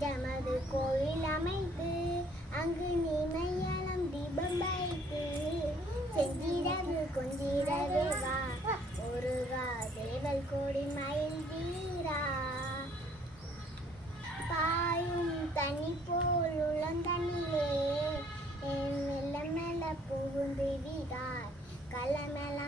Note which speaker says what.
Speaker 1: தமது கோயில் அமைத்து அங்கு நீமையலம் தீபம் வைத்து. செஞ்சிடவு கொஞ்சிடவே வா. முருகா தேவல் கோடி மயில் தீரா பாயும் தனி போல் உளந்தண்ணிலே என் மெல்ல மெல்ல புகுந்து விடார் களமெல்லாம்